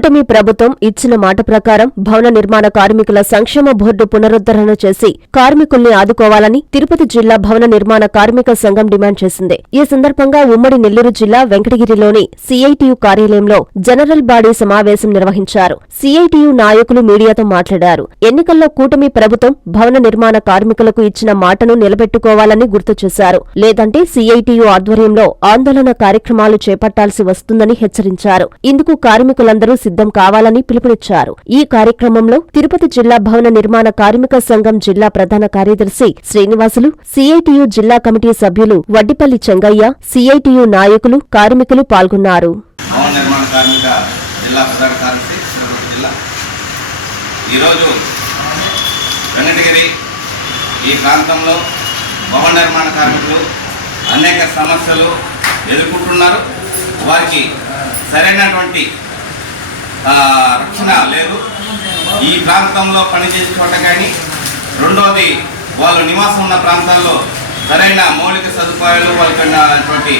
కూటమి ప్రభుత్వం ఇచ్చిన మాట ప్రకారం భవన నిర్మాణ కార్మికుల సంక్షేమ బోర్డు పునరుద్ధరణ చేసి కార్మికుల్ని ఆదుకోవాలని తిరుపతి జిల్లా భవన నిర్మాణ కార్మిక సంఘం డిమాండ్ చేసింది. ఈ సందర్భంగా ఉమ్మడి నెల్లూరు జిల్లా వెంకటగిరిలోని సిఐటియు కార్యాలయంలో జనరల్ బాడీ సమావేశం నిర్వహించారు. సిఐటియు నాయకులు మీడియాతో మాట్లాడారు. ఎన్నికల్లో కూటమి ప్రభుత్వం భవన నిర్మాణ కార్మికులకు ఇచ్చిన మాటను నిలబెట్టుకోవాలని గుర్తు చేశారు. లేదంటే సిఐటియు ఆధ్వర్యంలో ఆందోళన కార్యక్రమాలు చేపట్టాల్సి వస్తుందని హెచ్చరించారు. ఇందుకు కార్మికులందరూ సిద్ధం కావాలని పిలుపునిచ్చారు. ఈ కార్యక్రమంలో తిరుపతి జిల్లా భవన నిర్మాణ కార్మిక సంఘం జిల్లా ప్రధాన కార్యదర్శి శ్రీనివాసులు, సిఐటియు జిల్లా కమిటీ సభ్యులు వడ్డిపల్లి చెంగయ్య, సిఐటియు నాయకులు, కార్మికులు పాల్గొన్నారు. ఈ ప్రాంతంలో భవన నిర్మాణ కార్మికులు అనేక సమస్యలు ఎదుర్కొంటున్నారు. వారికి సరైనటువంటి రక్షణ లేదు. ఈ ప్రాంతంలో పనిచేసే చోట కానీ, రెండోది వాళ్ళు నివాసం ఉన్న ప్రాంతాల్లో సరైన మౌలిక సదుపాయాలు, వాళ్ళకి ఉన్నటువంటి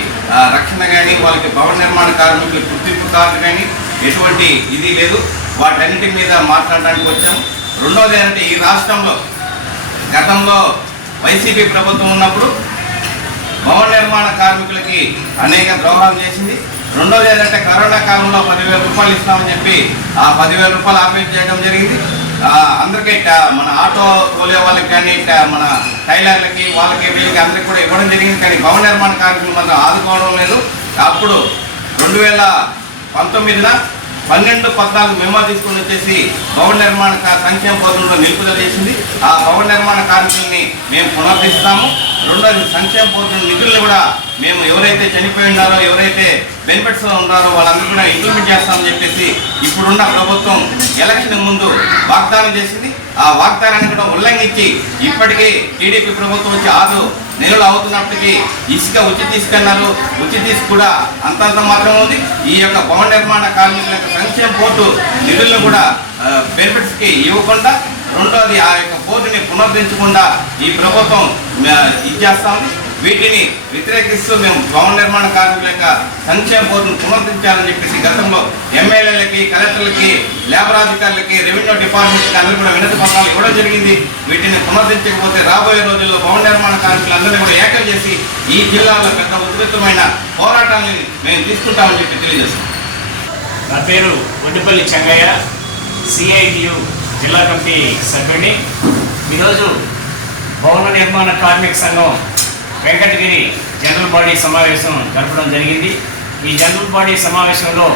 రక్షణ కానీ, వాళ్ళకి భవన నిర్మాణ కార్మికులు గుర్తింపు కార్డు కానీ ఎటువంటి ఇది లేదు. వాటన్నిటి మీద మాట్లాడడానికి వచ్చాము. రెండోది ఏంటంటే, ఈ రాష్ట్రంలో గతంలో వైసీపీ ప్రభుత్వం ఉన్నప్పుడు భవన నిర్మాణ కార్మికులకి అనేక ద్రోహాలు చేసింది. రెండోది ఏంటంటే, కరోనా కాలంలో 10,000 రూపాయలు ఇస్తామని చెప్పి ఆ 10,000 రూపాయలు ఆపరేట్ చేయడం జరిగింది. అందరికీ మన ఆటో తోలే వాళ్ళకి కానీ, మన టైలర్లకి, వాళ్ళకి, వీళ్ళకి అందరికీ కూడా ఇవ్వడం జరిగింది. కానీ భవన నిర్మాణ కార్మికులు మనం ఆదుకోవడం లేదు. అప్పుడు 2019 12-14 మెమో తీసుకుని వచ్చేసి భవన నిర్మాణ సంక్షేమ పథకంలో నిలుపుదల చేసింది. ఆ భవన నిర్మాణ కార్మికుల్ని మేము పునరుద్ధరిస్తాము. రెండోది సంక్షేమ పథకం నిధులను కూడా మేము ఎవరైతే చనిపోయి ఉన్నారో, ఎవరైతే బెనిఫిట్స్ ఉన్నారో వాళ్ళందరూ కూడా ఇంప్లిమెంట్ చేస్తామని చెప్పేసి ఇప్పుడున్న ప్రభుత్వం ఎలక్షన్ ముందు వాగ్దానం చేసింది. ఆ వాగ్దానాన్ని కూడా ఉల్లంఘించి ఇప్పటికీ టీడీపీ ప్రభుత్వం వచ్చి 6 నెలలు అవుతున్నప్పటికీ ఇసుక ఉచిత ఇసుక అన్నారు. ఉచిత ఇసుక కూడా అంతంత మాత్రం ఉంది. ఈ యొక్క భవన నిర్మాణ కార్మికుల యొక్క సంక్షేమ బోర్డు నిధులను కూడా బెనిఫిట్స్కి ఇవ్వకుండా, రెండోది ఆ యొక్క బోర్డుని పునరుద్ధరించకుండా ఈ ప్రభుత్వం ఇచ్చేస్తామని, వీటిని వ్యతిరేకిస్తూ మేము భవన నిర్మాణ కార్మికుల యొక్క సంక్షేమ బోర్డును పునరుద్ధరించాలని చెప్పేసి గతంలో ఎమ్మెల్యేలకి, కలెక్టర్లకి, లేబర్ అధికారులకి, రెవెన్యూ డిపార్ట్మెంట్కి అందరూ కూడా వినతి పత్రాలు ఇవ్వడం జరిగింది. వీటిని పునరుద్ధరించకపోతే రాబోయే రోజుల్లో భవన నిర్మాణ కార్మికులందరినీ కూడా ఏకం చేసి ఈ జిల్లాలో పెద్ద ఉధృతమైన పోరాటాన్ని మేము తీసుకుంటామని చెప్పి తెలియజేస్తాం. నా పేరు వడ్డిపల్లి చెంగయ్య, సిఐటియు జిల్లా కమిటీ సభ్యుడిని. ఈరోజు భవన నిర్మాణ కార్మిక సంఘం వెంకటగిరి జనరల్ బాడీ సమావేశం జరపడం జరిగింది. ఈ జనరల్ బాడీ సమావేశంలో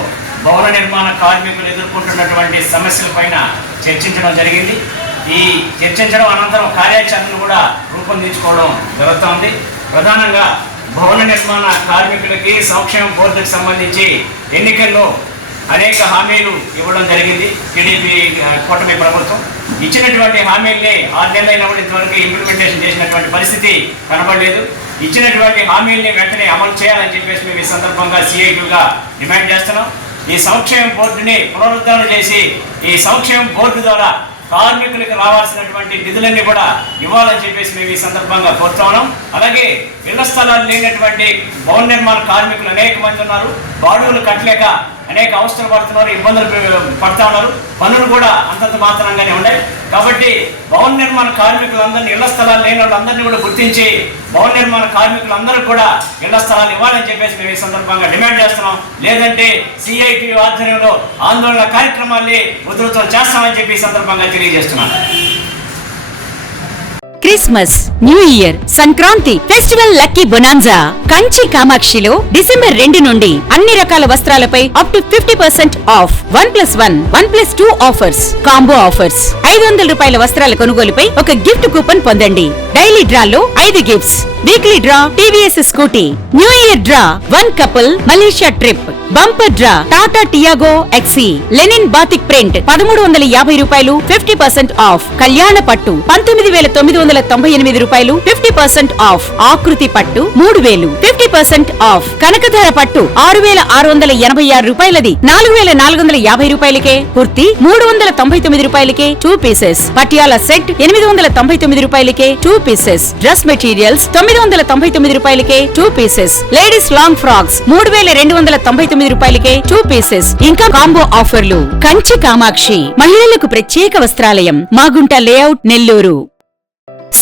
భవన నిర్మాణ కార్మికులు ఎదుర్కొంటున్నటువంటి సమస్యలపైన చర్చించడం జరిగింది. ఈ చర్చించడం అనంతరం కార్యాచరణను కూడా రూపొందించుకోవడం జరుగుతోంది. ప్రధానంగా భవన నిర్మాణ కార్మికులకి సంక్షేమ బోర్డుకు సంబంధించి ఎన్నికల్లో అనేక హామీలు ఇవ్వడం జరిగింది. టీడీపీ కూటమి ప్రభుత్వం ఇచ్చినటువంటి హామీల్ని 6 నెలలైనా కూడా ఇంతవరకు ఇంప్లిమెంటేషన్ చేసినటువంటి పరిస్థితి కనబడలేదు. ఇచ్చినటువంటి హామీల్ని వెంటనే అమలు చేయాలని చెప్పేసి మేము ఈ సందర్భంగా సిఐటియుగా డిమాండ్ చేస్తున్నాం. ఈ సంక్షేమ బోర్డుని పునరుద్ధరణ చేసి ఈ సంక్షేమ బోర్డు ద్వారా కార్మికులకు రావాల్సినటువంటి నిధులన్నీ కూడా ఇవ్వాలని చెప్పేసి మేము ఈ సందర్భంగా కోరుతున్నాం. అలాగే ఇళ్ల స్థలాలు లేనటువంటి భవన నిర్మాణ కార్మికులు అనేక మంది ఉన్నారు. బాడుగులు కట్టలేక అనేక అవస్థలు పడుతున్నారు, ఇబ్బందులు పడుతూ ఉన్నారు. పనులు కూడా అంతంత మాత్రంగానే ఉన్నాయి. కాబట్టి భవన నిర్మాణ కార్మికులందరినీ, ఇళ్ల స్థలాలు లేని వాళ్ళందరినీ కూడా గుర్తించి భవన నిర్మాణ కార్మికులందరూ కూడా ఇళ్ల స్థలాలు ఇవ్వాలని చెప్పేసి మేము ఈ సందర్భంగా డిమాండ్ చేస్తున్నాం. లేదంటే సిఐటియు ఆధ్వర్యంలో ఆందోళన కార్యక్రమాల్ని ఉధృతం చేస్తామని చెప్పి ఈ సందర్భంగా తెలియజేస్తున్నాం. Christmas, new year, Sankranti festival lucky bonanza Kanchi కామాక్షిలో డిసెంబర్ 2 నుండి అన్ని రకాల వస్త్రాలపై up to 50% off. 1+1, 1+2 offers, combo offers. 500 రూపాయల వస్త్రాల కొనుగోలుపై ఒక గిఫ్ట్ కూపన్ పొందండి. డైలీ డ్రాలో 5 gifts, weekly draw TVS Scooty, new year draw 1 couple Malaysia trip, bumper draw Tata Tiago XE, linen batik print 1350 రూపాయలు 50% ఆఫ్. కళ్యాణ పట్టు 19,900 రూపాయలు 50% ఆఫ్. ఆకృతి పట్టు 3000 50% ఆఫ్. కనకధార పట్టు 6686 రూపాయలది 4450 రూపాయలకే. కుర్తి 399 రూపాయలకే 2 పీసెస్. పటియాలా సెట్ 899 రూపాయలకే 2 పీసెస్. డ్రెస్ మెటీరియల్స్ 999 రూపాయలకే 2 పీసెస్. లేడీస్ లాంగ్ ఫ్రాక్స్ 3299 రూపాయలకే 2 పీసెస్. ఇంకా కాంబో ఆఫర్లు. కంచి కామాక్షి మహిళలకు ప్రత్యేక వస్త్రాలయం, Magunta layout, Nellore.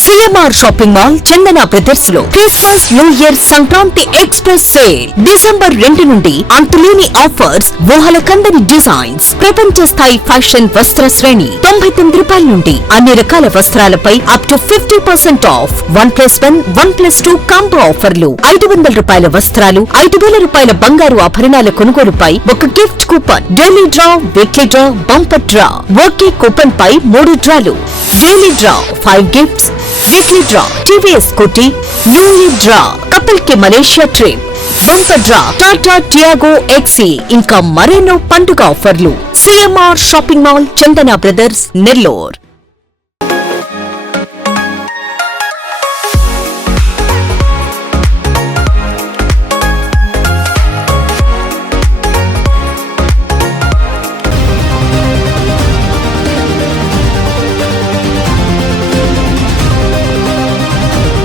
CMR shopping mall Chandana brothers లో Christmas new year Sankranti express sale December 2 నుండి అంతులేని ఆఫర్స్, ఊహల కందని డిజైన్స్, ప్రపంచ స్థాయి ఫ్యాషన్ వస్త్ర శ్రేణి 99 రూపాయల నుండి అన్ని రకాల వస్త్రాలపై అప్ టు 50% ఆఫ్. 1+1 1+2 కాంబో ఆఫర్లు. 500 రూపాయల వస్త్రాలు, 5000 రూపాయల బంగారు ఆభరణాల కొనుగోలుపై ఒక gift coupon. Daily draw, weekly draw, bumper draw. ఒకే కూపన్ పై 3 డ్రాలు. Daily draw 5 gifts, weekly draw TVS Scooty, new year draw couple కి Malaysia trip, bumper draw Tata Tiago XE, ఇంకా మరెన్నో పండుగ ఆఫర్లు. CMR shopping mall Chandana brothers, Nellore.